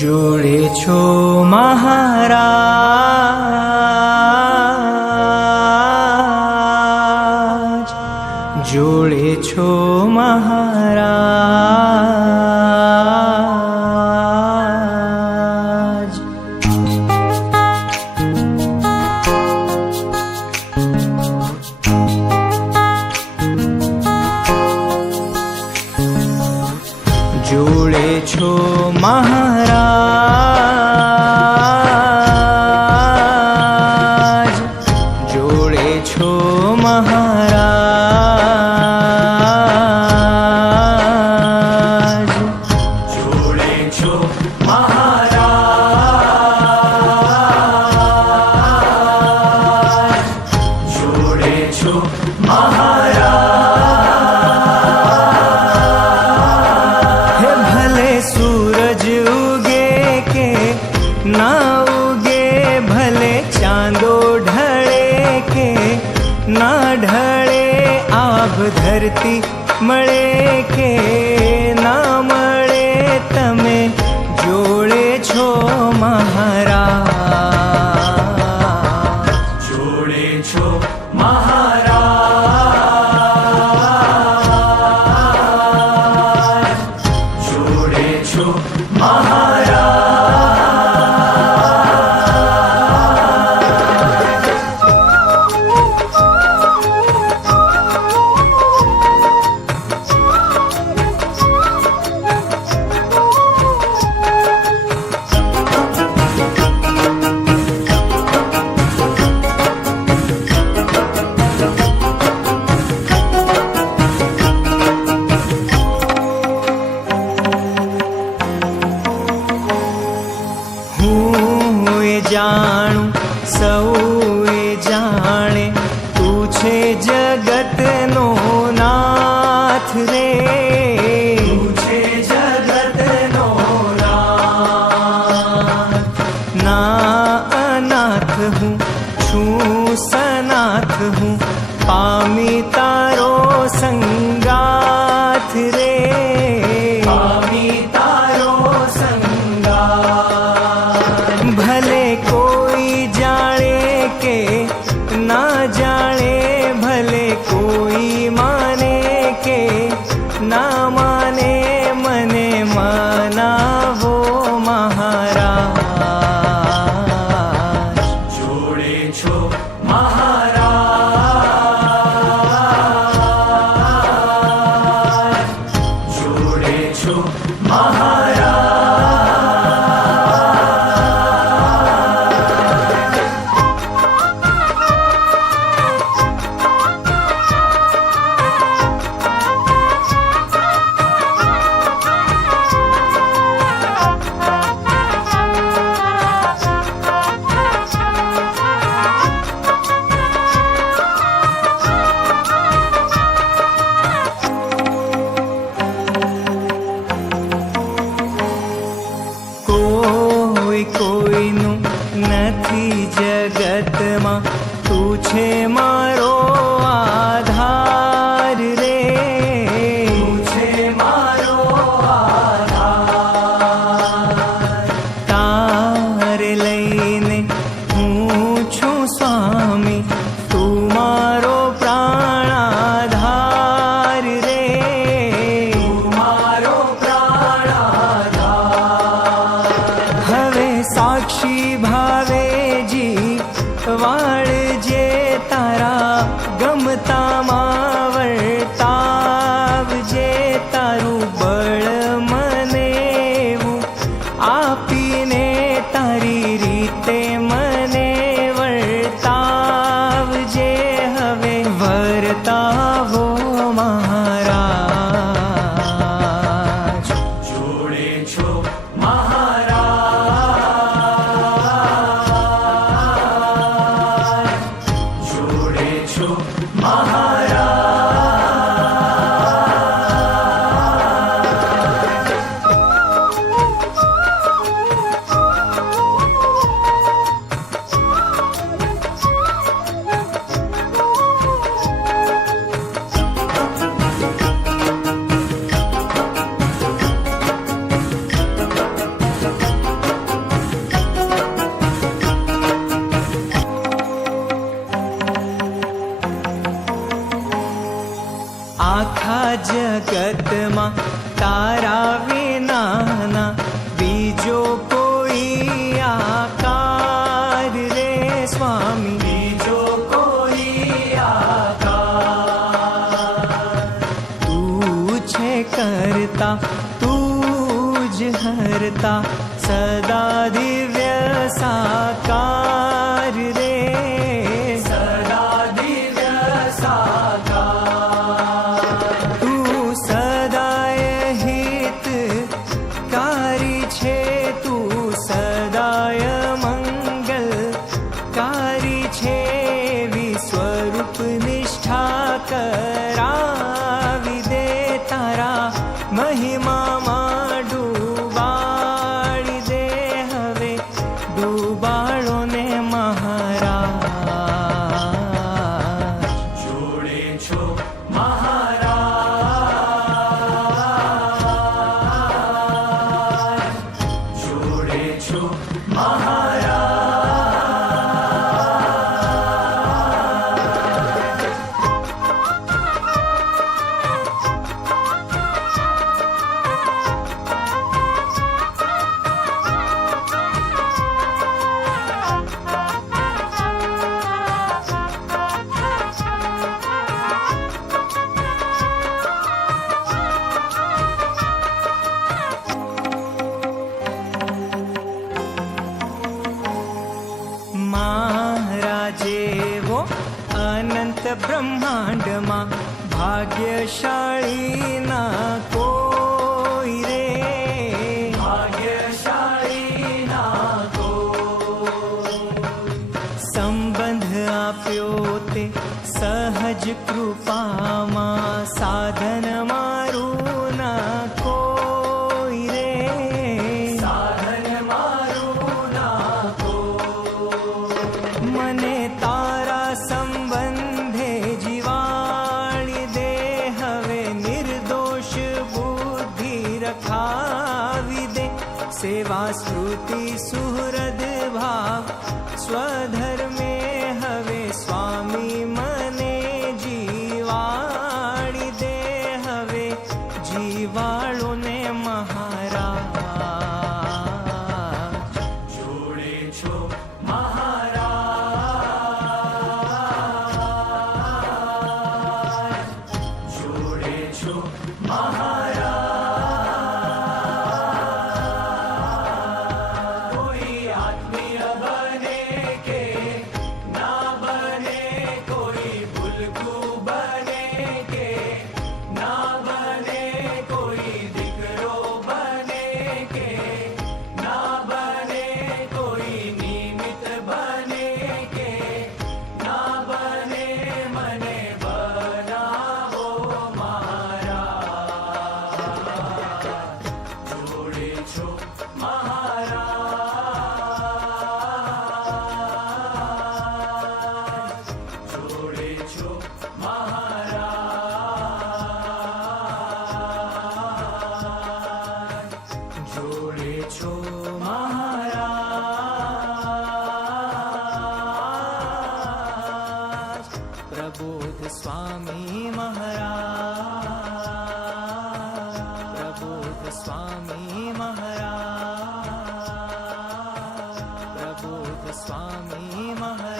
જોડે છો મહારાજ, જોડે છો મહારાજ. જોડે છો મહારાજ, જોડે છો મહારાજ, જોડે છો મહારાજ, જોડે છો મહારાજ. હે ભલે સૂરજ ઉગે કે ના ઉગે, ભલે ચાંદો ઢળે કે ના ઢળે, આભ ધરતી મળે કે ના મળે, તમે જોડે છો મહારાજ, જોડે છો મહારાજ, જોડે છો મહારાજ. હું એ જાણું સૌએ જાણે, તું છે જગતનો નાથ રે, તું છે જગતનો નાથ. ના અનાથ હું છું સનાથ હું, પામી તારો સંગાથ રે, પામી તારો સંગાથ. ભલે કોઈ જાણે કે ના જાણે, ભલે કોઈ માને કે ના માને, મને મનાવો મહારાજ, જોડે છો મહારાજ, જોડે છો મહારાજ. કોઈ કોઈનું નથી જગતમાં, તું છે મારો આધાર રે, તું છે મારો આધાર. તારે લઈને હું છું સ્વામી, તું મારો પ્રાણાધાર રે, તું મારો પ્રાણાધાર. હવે સાક્ષી ભાવેજી વાળજે તારા हरता सदा दिव्य साकार रे, सदा दिव्य साकार। तू सदाय हितकारी छे, तू सदाय मंगलकारी छे, विश्वरूप निष्ठा करावी दे तारा महिमाમાં ડૂબાડી દે હવે ડૂબાળો ને મહારાજ। જોડે છો મહારાજ, જોડે છો મહારાજ। महाराजेवो अनंत ब्रह्मांडમાં ભાગ્યશાળી ના કોઈ રે, ભાગ્યશાળી ના કોઈ। સંબંધ આપ્યો તે સહજ કૃપામાં, સાધન મારું ના કોઈ રે, સાધન મારું ના કોઈ। મને તારા સંબંધે જીવાડી દે હવે નિર્દોષ બુદ્ધિ રખાવી દે, સેવા સ્મૃતિ સુહૃદ ભાવ સ્વધર્મે હવે સ્વામી મને જીવાડી દે હવે જીવાળો ને મહારાજ। જોડે છો મહારાજ, જોડે છો મહારાજ। કોઈ આત્મીય બને કે ના બને, કોઈ ભૂલકું બને કે ના બને, કોઈ દીકરો બને કે ના બને, કોઈ નિમિત્ત બને કે ના બને, મને બનાવો મહારાજ। જોડે છો મહારાજ, જોડે છો મહારાજ, જોડે છો મહારાજ। પ્રબોધ સ્વામી મહારાજ, પ્રબોધ સ્વામી મહારાજ, પ્રબોધ સ્વામી મહારાજ।